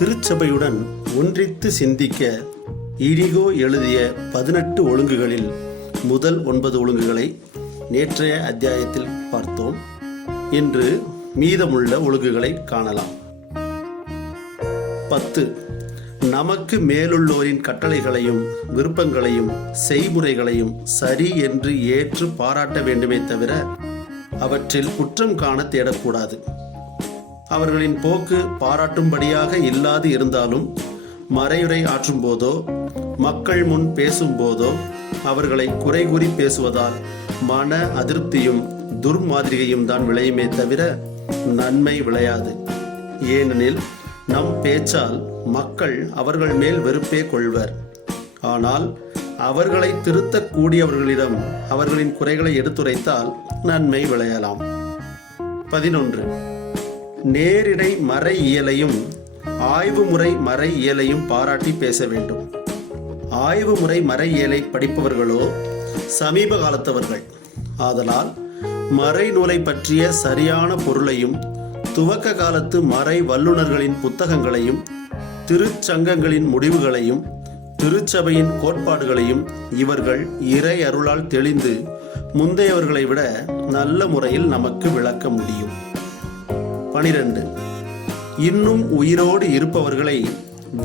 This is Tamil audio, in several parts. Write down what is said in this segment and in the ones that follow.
திருச்சபையுடன் ஒன்றித்து சிந்திக்க இடிகோ எழுதிய பதினெட்டு ஒழுங்குகளில் முதல் ஒன்பது ஒழுங்குகளை நேற்றைய அத்தியாயத்தில் பார்த்தோம். இன்று மீதமுள்ள ஒழுங்குகளை காணலாம். பத்து. நமக்கு மேலுள்ளோரின் கட்டளைகளையும் விருப்பங்களையும் செய்முறைகளையும் சரி என்று ஏற்று பாராட்ட வேண்டுமே தவிர அவற்றில் குற்றம் காண தேடக்கூடாது. அவர்களின் போக்கு பாராட்டும்படியாக இல்லாது இருந்தாலும் மறையுரை ஆற்றும் போதோ மக்கள் முன் பேசும்போதோ அவர்களை குறை கூறி பேசுவதால் மன அதிருப்தியும் துர்மாதிரிகையும் தான் விளையுமே தவிர நன்மை விளையாது. ஏனெனில் நம் பேச்சால் மக்கள் அவர்கள் மேல் வெறுப்பே கொள்வர். ஆனால் அவர்களை திருத்தக்கூடியவர்களிடம் அவர்களின் குறைகளை எடுத்துரைத்தால் நன்மை விளையலாம். பதினொன்று. நேரிடை மறை இயலையும் ஆய்வு முறை மறை இயலையும் பாராட்டி பேச வேண்டும். ஆய்வு முறை மறை இயலை படிப்பவர்களோ சமீப காலத்தவர்கள். ஆதலால் மறை நூலை பற்றிய சரியான பொருளையும் துவக்க காலத்து மறை வல்லுநர்களின் புத்தகங்களையும் திருச்சங்கங்களின் முடிவுகளையும் திருச்சபையின் கோட்பாடுகளையும் இவர்கள் இறை அருளால் தெளிந்து முந்தையவர்களை விட நல்ல முறையில் நமக்கு விளக்க முடியும். பனிரெண்டு. இன்னும் உயிரோடு இருப்பவர்களை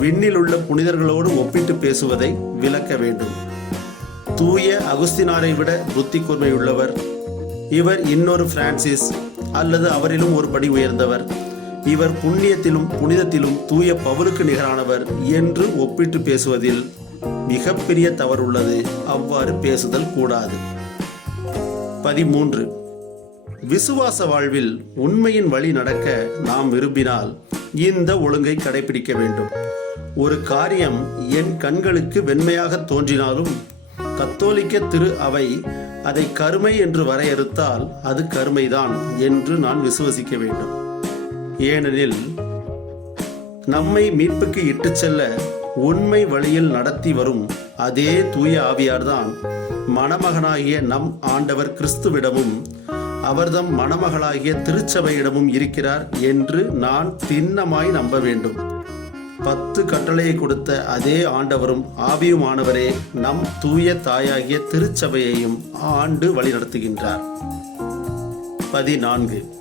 விண்ணிலுள்ள புனிதர்களோடு ஒப்பிட்டு பேசுவதை விளக்க வேண்டும். தூய அகுஸ்தினாரை விட புத்தி கூர்மையுள்ளவர். இவர் இன்னொரு பிரான்சிஸ் அல்லது அவரிலும் ஒரு படி உயர்ந்தவர். இவர் புண்ணியத்திலும் புனிதத்திலும் தூய பவுலுக்கு நிகரானவர் என்று ஒப்பிட்டு பேசுவதில் மிகப்பெரிய தவறு உள்ளது அவ்வாறு பேசுதல் கூடாது. பதிமூன்று. விசுவாச வாழ்வில் உண்மையின் வழி நடக்க நாம் விரும்பினால் இந்த ஒழுங்கை கடைபிடிக்க வேண்டும். ஒரு காரியம் என் கண்களுக்கு வெண்மையாக தோன்றினாலும் கத்தோலிக்க திரு அவை அதை கருமை என்று வரையறுத்தால் அது கருமைதான் என்று நான் விசுவசிக்க வேண்டும். ஏனெனில் நம்மை மீட்புக்கு இட்டுச் செல்ல உண்மை வழியில் நடத்தி வரும் அதே தூய ஆவியார்தான் மணமகனாகிய நம் ஆண்டவர் கிறிஸ்துவிடமும் அவர்தம் மணமகளாகிய திருச்சபையிடமும் இருக்கிறார் என்று நான் திண்ணமாய் நம்ப வேண்டும். பத்து கட்டளையை கொடுத்த அதே ஆண்டவரும் ஆவியுமானவரே நம் தூய தாயாகிய திருச்சபையையும் ஆண்டு வழிநடத்துகின்றார். பதினான்கு.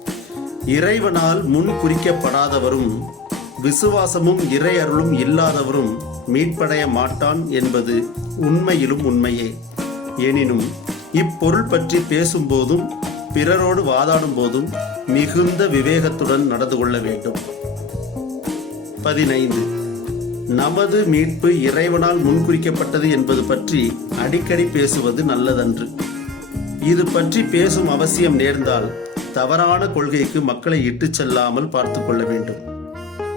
இறைவனால் முன் குறிக்கப்படாதவரும் விசுவாசமும் இறை அருளும் இல்லாதவரும் மீட்படைய மாட்டான் என்பது உண்மையிலும் உண்மையே. எனினும் இப்பொருள் பற்றி பேசும்போதும் பிறரோடு வாதாடும் போதும் மிகுந்த விவேகத்துடன் நடந்து கொள்ள வேண்டும். பதினைந்து. நமது மீட்பு இறைவனால் முன்குறிக்கப்பட்டது என்பது பற்றி அடிக்கடி பேசுவது நல்லதன்று. இது பற்றி பேசும் அவசியம் நேர்ந்தால் தவறான கொள்கைக்கு மக்களை இட்டுச் செல்லாமல் பார்த்து கொள்ள வேண்டும்.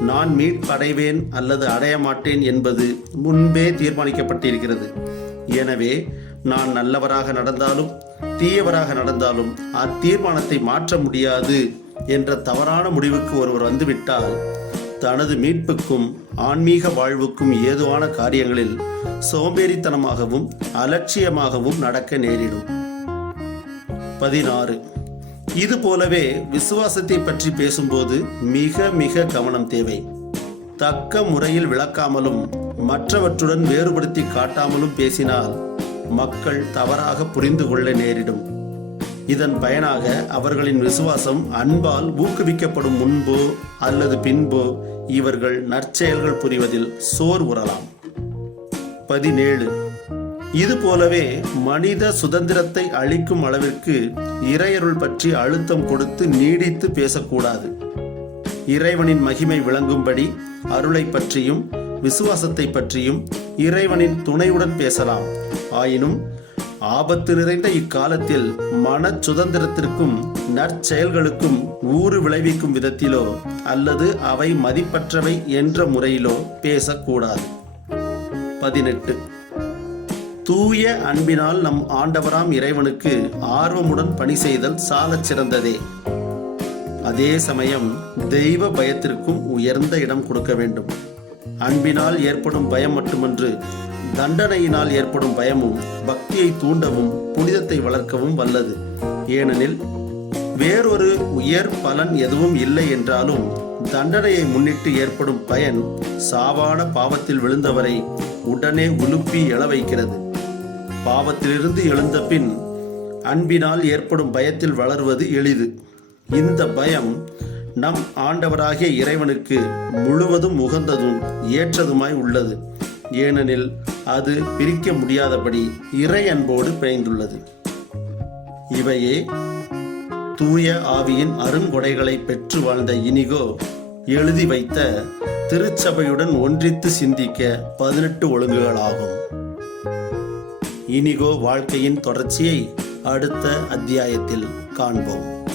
நான் மீட்படைவேன் அல்லது அடைய மாட்டேன் என்பது முன்பே தீர்மானிக்கப்பட்டிருக்கிறது. எனவே நான் நல்லவராக நடந்தாலும் தீயவராக நடந்தாலும் அத்தீர்மானத்தை மாற்ற முடியாது என்ற தவறான முடிவுக்கு ஒருவர் வந்துவிட்டால் தனது மீட்புக்கும் ஆன்மீக வாழ்வுக்கும் ஏதுவான காரியங்களில் சோம்பேறித்தனமாகவும் அலட்சியமாகவும் நடக்க நேரிடும். பதினாறு. இது போலவே விசுவாசத்தை பற்றி பேசும்போது மிக மிக கவனம் தேவை. தக்க முறையில் விளக்காமலும் மற்றவற்றுடன் வேறுபடுத்தி காட்டாமலும் பேசினால் மக்கள் தவறாக புரிந்து கொள்ள நேரிடும். இதன் பயனாக அவர்களின் விசுவாசம் அன்பால் ஊக்குவிக்கப்படும் முன்போ அல்லது பின்போ இவர்கள் நற்செயல்கள் புரிவதில் சோர் உறலாம். பதினேழு. இது போலவே மனித சுதந்திரத்தை அளிக்கும் அளவிற்கு இறையருள் பற்றி அழுத்தம் கொடுத்து நீடித்து பேசக்கூடாது. இறைவனின் மகிமை விளங்கும்படி அருளை பற்றியும் விசுவாசத்தை பற்றியும் இறைவனின் துணையுடன் பேசலாம். ஆயினும் ஆபத்து நிறைந்த இக்காலத்தில் மன சுதந்திரத்திற்கும் நற்செயல்களுக்கும் ஊறு விளைவிக்கும் விதத்திலோ அல்லது அவை மதிப்பற்றவை என்ற முறையிலோ பேசக்கூடாது. பதினெட்டு. தூய அன்பினால் நம் ஆண்டவராம் இறைவனுக்கு ஆர்வமுடன் பணி செய்தல் சாலச் சிறந்ததே. அதே சமயம் தெய்வ பயத்திற்கும் உயர்ந்த இடம் கொடுக்க வேண்டும். அன்பினால் ஏற்படும் பயம் மட்டுமன்று தண்டனையினால் ஏற்படும் பயமும் பக்தியை தூண்டவும் புனிதத்தை வளர்க்கவும் வல்லது. ஏனெனில் வேறொரு உயர் பலன் எதுவும் இல்லை என்றாலும் தண்டனையை முன்னிட்டு ஏற்படும் பயன் சாவான பாவத்தில் விழுந்தவரை உடனே உலுப்பி எழ வைக்கிறது. பாவத்திலிருந்து எழுந்த பின் அன்பினால் ஏற்படும் பயத்தில் வளர்வது எளிது. இந்த பயம் நம் ஆண்டவராகிய இறைவனுக்கு முழுவதும் உகந்ததும் ஏற்றதுமாய் உள்ளது. ஏனெனில் அது பிரிக்க முடியாதபடி இறை அன்போடு பிணைந்துள்ளது. இவையே தூய ஆவியின் அருங்கொடைகளை பெற்று வாழ்ந்த இனிகோ எழுதி வைத்த திருச்சபையுடன் ஒன்றித்து சிந்திக்க பதினெட்டு ஒழுங்குகளாகும். இனிகோ வாழ்க்கையின் தொடர்ச்சியை அடுத்த அத்தியாயத்தில் காண்போம்.